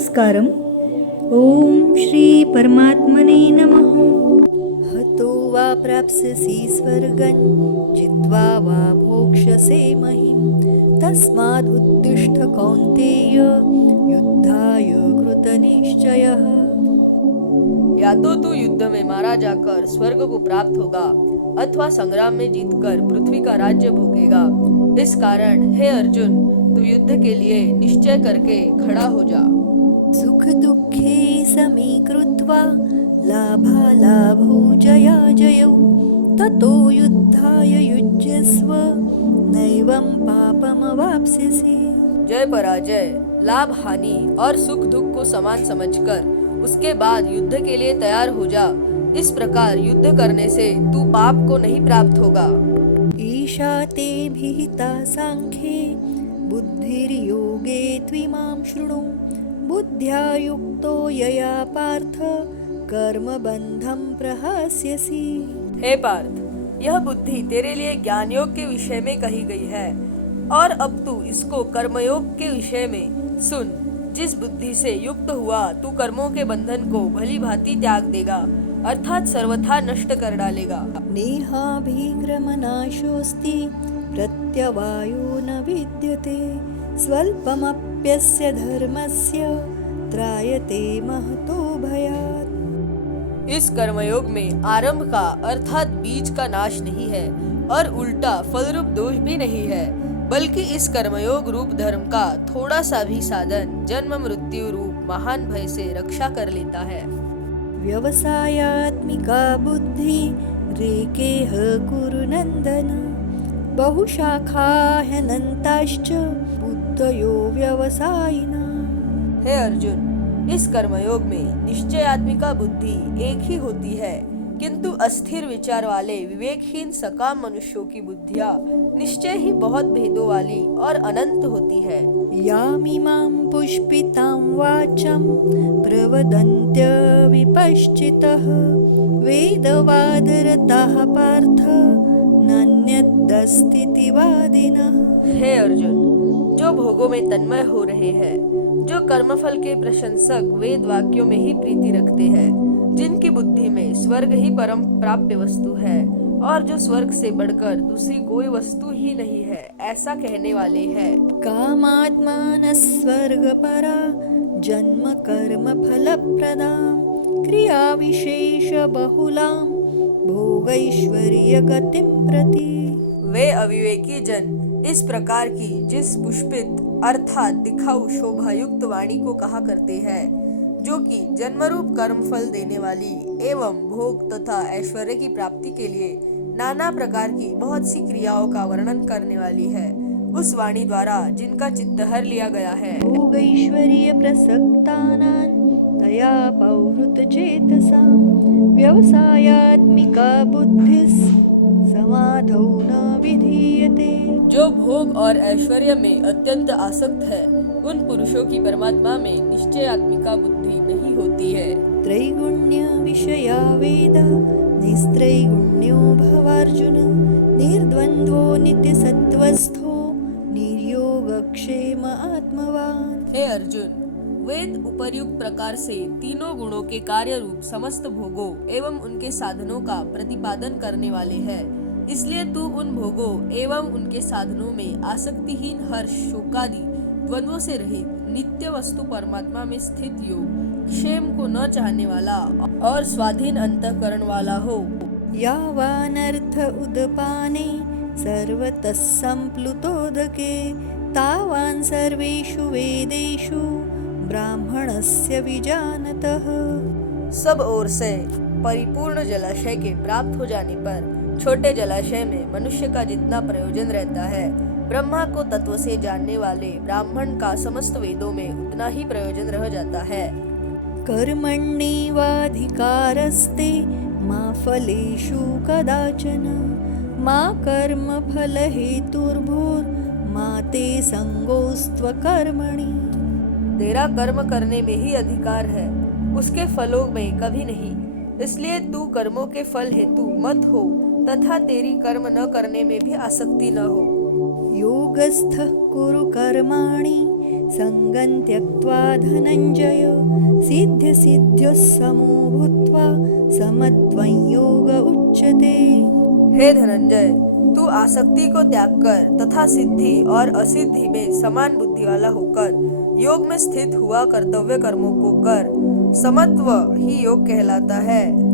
नमस्कारम। ओम श्री परमात्मने नमः। हतो वा प्राप्स्यसि स्वर्गं जित्वा वा भोक्ष्यसे महीं तस्मादुत्तिष्ठ कौन्तेय युद्धाय कृतनिश्चयः। या तो तू युद्ध में मारा जाकर स्वर्ग को प्राप्त होगा अथवा संग्राम में जीतकर पृथ्वी का राज्य भोगेगा। इस कारण हे अर्जुन, तू युद्ध के लिए निश्चय करके खड़ा हो जा। सुख दुःखे समे कृत्वा लाभालाभौ जयाजयौ ततो युद्धाय युज्यस्व नैवं पापमवाप्स्यसि। जय पराजय, लाभ हानि और सुख दुख को समान समझकर उसके बाद युद्ध के लिए तैयार हो जा। इस प्रकार युद्ध करने से तू पाप को नहीं प्राप्त होगा। ईशा ते विहिता सांख्ये बुद्धिर्योगे त्विमां शृणु बुद्ध्या युक्तो यया पार्थ कर्मबन्धं प्रहास्यसि। हे पार्थ, यह बुद्धि तेरे लिए ज्ञान योग के विषय में कही गई है और अब तू इसको कर्मयोग के विषय में सुन। जिस बुद्धि से युक्त हुआ तू कर्मों के बंधन को भली भांति त्याग देगा अर्थात सर्वथा नष्ट कर डालेगा। नेहाभिक्रमनाशोऽस्ति प्रत्यवायो न विद्यते स्वल्पमप्यस्य धर्मस्य त्रायते महतो भयात्। इस कर्मयोग में आरंभ का अर्थात बीज का नाश नहीं है और उल्टा फलरूप दोष भी नहीं है, बल्कि इस कर्मयोग रूप धर्म का थोड़ा सा भी साधन जन्म मृत्यु रूप महान भय से रक्षा कर लेता है। व्यवसायात्मिका बुद्धि रेकेह कुरु नन्दन बहुशाखा ह्यनन्ताश्च बुद्धयो व्यवसायिना। हे अर्जुन, इस कर्मयोग में निश्चयात्मिका बुद्धि एक ही होती है, किंतु अस्थिर विचार वाले विवेकहीन सकाम मनुष्यों की बुद्धियाँ निश्चय ही बहुत भेदों वाली और अनंत होती है। यामिमां पुष्पितां वाचं प्रवदन्त्य विपश्चितः वेदवादरताः पार्थ नान्यदस्तीति वादिनः। हे अर्जुन, जो भोगों में तन्मय हो रहे हैं, जो कर्मफल के प्रशंसक वेद वाक्यों में ही प्रीति रखते हैं, जिनकी बुद्धि में स्वर्ग ही परम प्राप्य वस्तु है और जो स्वर्ग से बढ़कर दूसरी कोई वस्तु ही नहीं है, ऐसा कहने वाले हैं। कामात्मान स्वर्ग परा जन्म कर्म फल प्रदां क्रिया विशेष बहुलां भोगैश्वर्य गतिं प्रति। वे अविवेकी जन इस प्रकार की जिस पुष्पित अर्थात दिखाऊ शोभायुक्त वाणी को कहा करते हैं, जो कि जन्मरूप कर्म फल देने वाली एवं भोग तथा ऐश्वर्य की प्राप्ति के लिए नाना प्रकार की बहुत सी क्रियाओं का वर्णन करने वाली है, उस वाणी द्वारा जिनका चित्त हर लिया गया है। भोगैश्वर्य प्रसक्तानां तया पौहृत चेतसा व्यवसायात्मिका बुद्धिस् समाधौ न विधीयते। जो भोग और ऐश्वर्य में अत्यंत आसक्त है, उन पुरुषों की परमात्मा में निश्चयात्मिका बुद्धि नहीं होती है। त्रैगुण्य विषया वेद निस्त्रैगुण्यो भवार्जुन निर्द्वन्द्वो नित्यसत्त्वस्थो निर्योगक्षेम आत्मवान्। हे अर्जुन, वेद उपर्युक्त प्रकार से तीनों गुणों के कार्य रूप समस्त भोगों एवं उनके साधनों का प्रतिपादन करने वाले हैं। इसलिए तू उन भोगों एवं उनके साधनों में आसक्तिहीन हर्ष शोकादि द्वंद्वों से रहित नित्य वस्तु परमात्मा में स्थित योग क्षेम को न चाहने वाला और स्वाधीन अंतःकरण वाला हो। यावानर्थ उदपाने सर्वतः संप्लुतोदके तावान् सर्वेषु वेदेषु ब्राह्मणस्य विजानतः। सब ओर से परिपूर्ण जलाशय के प्राप्त हो जाने पर छोटे जलाशय में मनुष्य का जितना प्रयोजन रहता है, ब्रह्मा को तत्व से जानने वाले ब्राह्मण का समस्त वेदों में उतना ही प्रयोजन रह जाता है। कर्मण्येवाधिकारस्ते मा फलेषु कदाचन मा कर्म फल हेतुर्भूर्मा ते संगोस्त्वकर्मणि। तेरा कर्म करने में ही अधिकार है, उसके फलों में कभी नहीं। इसलिए तू कर्मों के फल हेतु मत हो तथा तेरी कर्म न करने में भी आसक्ति न हो। योगस्थः कुरु कर्माणि सङ्गं त्यक्त्वा धनञ्जय सिद्ध्यसिद्ध्योः समो भूत्वा समत्वं योग उच्यते। हे धनंजय, तू आसक्ति को त्याग कर तथा सिद्धि और असिद्धि में समान बुद्धि वाला होकर योग में स्थित हुआ कर्तव्य कर्मों को कर। समत्व ही योग कहलाता है।